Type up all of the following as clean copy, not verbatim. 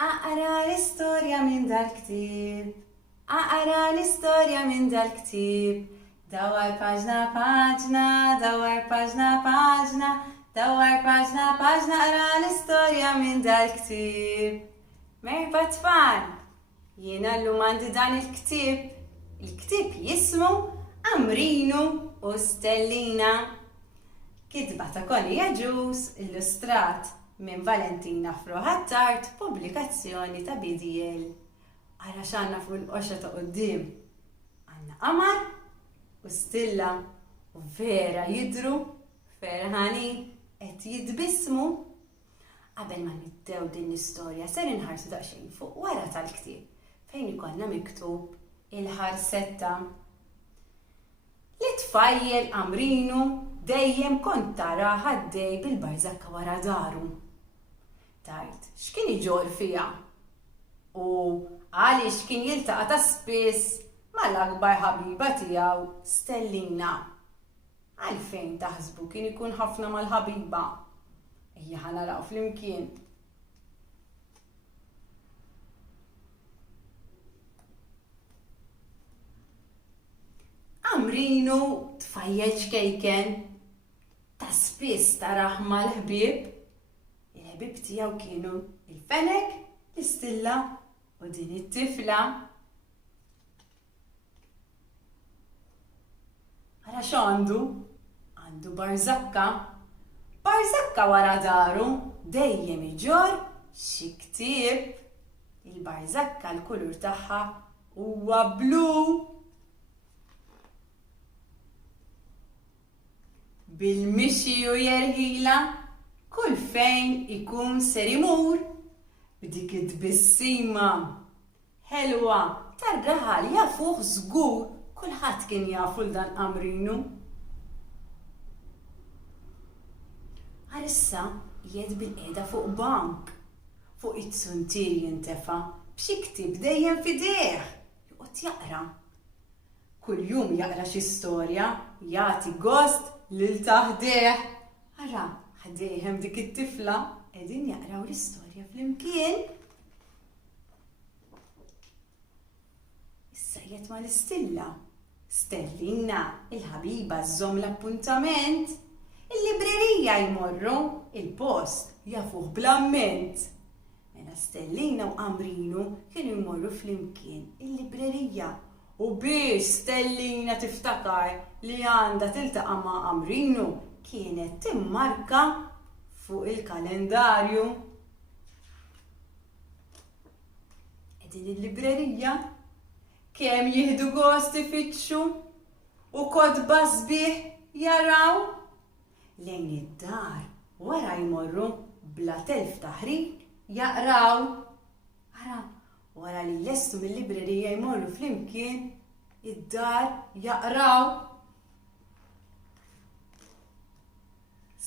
أقرأ الإستوريا من ذا الكتاب. أقرأ الإستوريا من ذا الكتاب. دور باجنا باجنا، دور باجنا باجنا، دور باجنا باجنا، أقرأ الإستوريا من ذا الكتاب. مرحبا تفان، jiena llum għandi dan il-ktieb. Il-ktieb jismu Amrino u Stellina. Kitba ta' Connie Agius, illustrat minn Valentina Froħattart, pubblikazzjoni ta' BDL. Ara x'għandna fuq il-qoxa ta' quddiem. Għandna qamar u stilla u vera jidhru ferħani qed jitbissmu. Qabel ma nibdew din l-istorja ser inħarsu daqsxejn fuq wara tal-ktieb fejn ikollna miktub il-ħarsetta. Li tfajjel Amrino dejjem kont tara ħaddej bil-barzakka wara daru. Tajt, x'kien iġor fiha? U għaliex kien jiltaqa' ta' spiss mal-akbar ħabiba tiegħu Stellina. Għalfejn taħsbu kien ikun ħafna mal-ħabiba? Ejja ħanaraw flimkien. Amrino tfajjel xkejken ta' spiss taraħ mal-ħbieb. Il-ħbieb tiegħu kienu il-fenek, l-istilla u din it-tifla. Ara x'għandu? Għandu barzakka. Barzakka wara daru dejjem iġor xi ktieb. Il-barzakka l-kulur tagħha huwa blu. Bil-mixi u jerħila kull fejn ikun ser imur b'dik it-tbissima ħelwa tar-raħal jafuh żgur kulħadd kien jafu l dan Amrino. Għalissa jgħid bil-qiegħda fuq bank, fuq it-suntir jintefa' b'xi ktieb dejjem f'idejh, joqgħod jaqra. Kuljum jaqra xi storja, jagħti gost lil taħdejh. Ara, ħdejhem dik it-tifla qegħdin jaqraw l-istorja flimkien. Issa jgħid mal-istilla. Stellina, il-ħabiba żżomm l-appuntament. Il-librerija jmorru, il-post jafuh bl-amment. Mela Stellina u Amrino kienu jmorru flimkien il-librerija. U biex Stellina tiftakar li għandha tiltaqa' ma' Amrino kienet timmarka fuq il-kalendarju. Qegħdin il-librerija kemm jieħdu gost ifittxu u kotba sbieħ jaraw. Lejn id-dar wara jmorru bla telf taħrik jaqraw. Ara, wara li lestu mill-librerija jmorru flimkien id-dar jaqraw.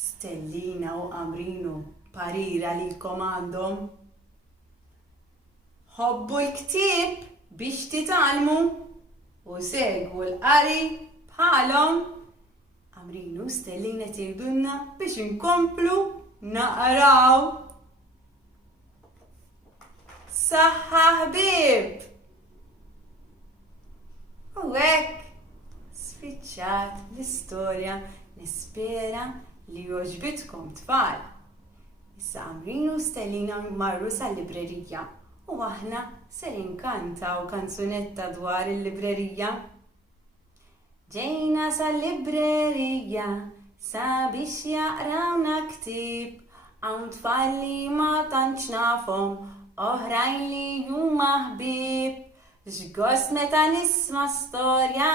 Stellina u Amrino parira li komandom. Ħobbu l-ktieb biex titgħallmu u segwu l-qari bħalhom. Amrino u Stellina tgħidulna biex inkomplu naqraw. Saħħa ħbieb! U hekk spiċċat l-istorja, nispera li jogħġbitkom tfal. Issa Amrino u Stellina marru sal-librerija u aħna ser inkantaw kanzunetta dwar il-librerija. Ġejna sal-librerija sabiex jaqrawna ktieb, hawn tfal li ma tantx nafhom, oħrajn li huma ħbieb. X'gost meta nisma' storja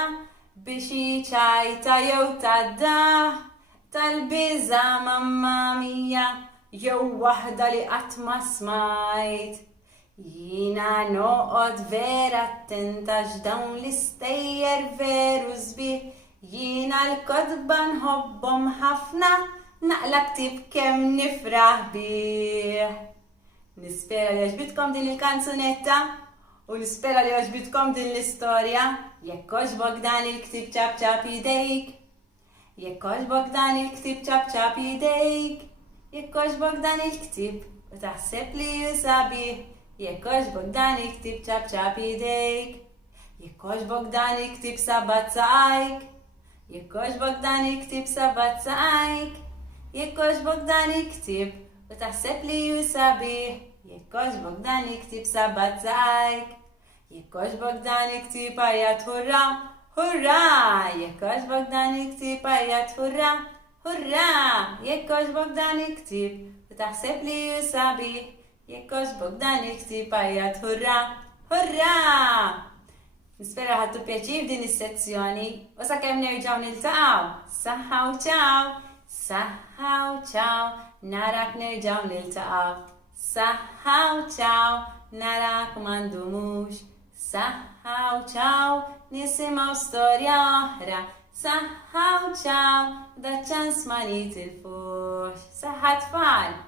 biex ċajta jew taddaħ tal-biża' mamma mija jew waħda li qatt ma smajt. Jiena noqgħod vera attenta x'dawn l-istejjer veru sbieħ. Jiena l-kotba nħobbhom ħafna, naqla ktieb kemm nifraħ bih. Nispera li għaġbitkom din il-kanzunetta u nispera li għaġbitkom din l-istorja. Jekk għaġbok dan il-ktieb ċab idejk. Jekk għaġbok dan il-ktieb ċab idejk. Jekk għaġbok dan il-ktieb u taħseb li sabiħ jekk għoġbok dan iktib ċabċab idejk, jekk għoġbok dan iktib sabazzajk, jekk għoġbok dan iktib sabazzajk, jekk għoġbok dan iktib u taħseb li ju sabiħ, jekk għoġbok dan iktib sabazzajk, jekk għoġbok dan iktib ajat hurra, hurra, jekk għoġbok dan iktib ajat hurra, hurra, jekk għoġbok dan iktib u taħseb li ju sabiħ, jekk għoġbok dan iktib ajat hurra, hurra! Nispera ħadtu pjaċir din is-sezzjoni u sakemm nerġgħu niltaqgħu. Saħħa u ċaw! Saħħa u ċaw! Narak nerġgħu niltaqgħu. Saħħa u ċaw! Narak m'għandumux. Saħħa u ċaw! Nisimgħu storja oħra. Saħħa u ċaw! Da ċans ma nitilfux. Saħħa tfal!